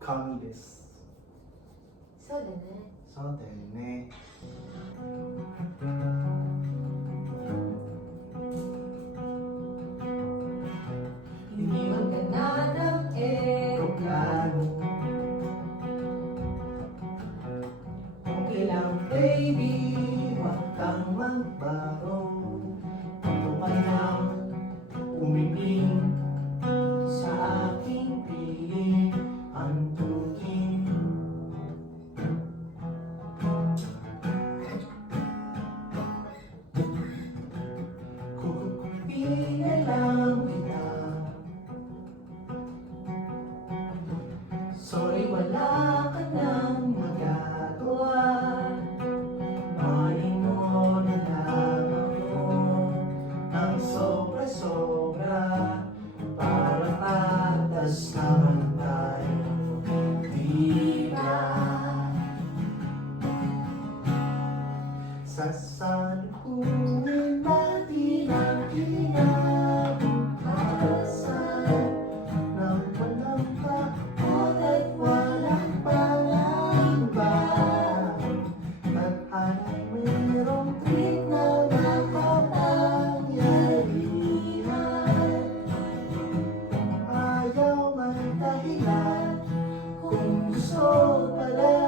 神です。そうだね。そうだよね。Hindi maganda ng eroplano. Okay lang baby, huwag kang magbarong. Ito ka lang umibig sa aking piling antukin. Kukupiin na lang kita. Sorry, wala ka nang magagawa. Mahalin mo na lang ako ng sobra-sobra. Para patas naman tayo, di ba? Sasalukuhin natin ang kinabukasan nang walang takot at walang pangamba. Tadhana'y mayroong treat na makapangyarihan. Kung ayaw man dahilan, kung gusto pala